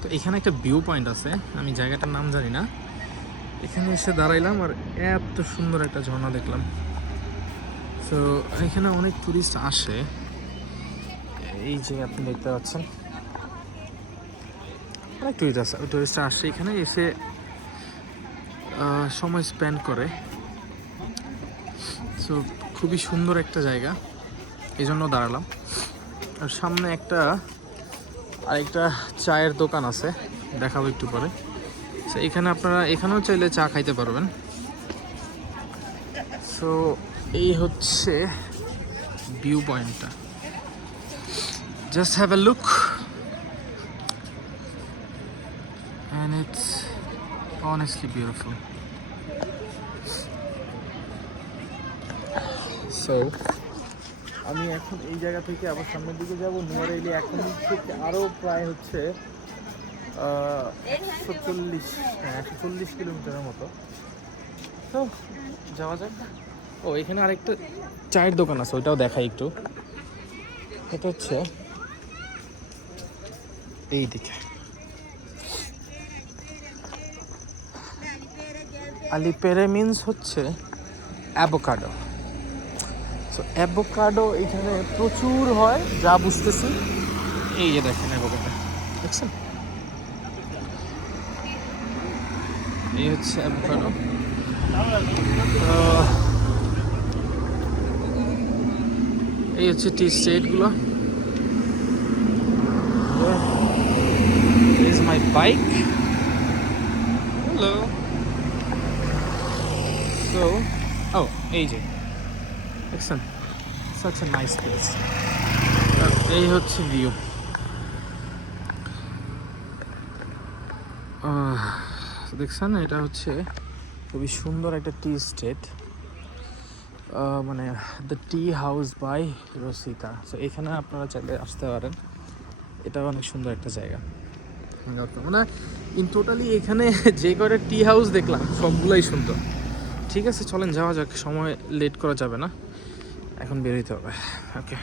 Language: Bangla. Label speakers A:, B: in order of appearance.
A: তো এখানে একটা ভিউ পয়েন্ট আছে, আমি জায়গাটার নাম জানি না। এখানে এসে দাঁড়াইলাম আর এত সুন্দর একটা ঝর্ণা দেখলাম। তো এখানে অনেক টুরিস্ট আসে। এই যে আপনি দেখতে পাচ্ছেন। অনেক টুরিস্ট আছে টুরিস্ট আসে। এখানে এসে সময় স্পেন্ড করে। সো খুবই সুন্দর একটা জায়গা। এই জন্য দাঁড়ালাম। আর সামনে একটা আরেকটা চায়ের দোকান আছে, দেখাবো একটু পরে। সো এখানে আপনারা, এখানেও চাইলে চা খাইতে পারবেন। সো এই হচ্ছে ভিউ পয়েন্টটা just have a look it's honestly so আমি এখন এই জায়গা থেকে আবার সামনের দিকে যাব। নুয়ারেলি এখন থেকে আরও প্রায় হচ্ছে একশো চল্লিশ হ্যাঁ একশো চল্লিশ কিলোমিটারের মতো। তো যাওয়া যাক। ও, এখানে আরেকটা চায়ের দোকান আছে, ওইটাও দেখাই একটু। এটা হচ্ছে এই দিকে। আলিপেরে মিন্স হচ্ছে অ্যাভোকাডো সো অ্যাভোকাডো এখানে প্রচুর হয় যা বুঝতেছি। এই যে দেখেন অ্যাভোকাডো দেখছেন? এই হচ্ছে অ্যাভোকাডো এই হচ্ছে tea স্টেটগুলো is my bike hello so ও এই যে। দেখছেন সাচ নাইস প্লেস এই হচ্ছে ভিউ দেখছেন এটা হচ্ছে খুবই সুন্দর একটা টি স্টেট মানে the tea house by Rasita so এখানে আপনারা চাইলে আসতে পারেন। এটা অনেক সুন্দর একটা জায়গা। মানে ইন টোটালি এখানে যে কয়টা টি হাউস দেখলাম, সবগুলাই সুন্দর। ঠিক আছে চলেন যাওয়া যাক। সময় লেট করা যাবে না। এখন বেরোতে হবে। ওকে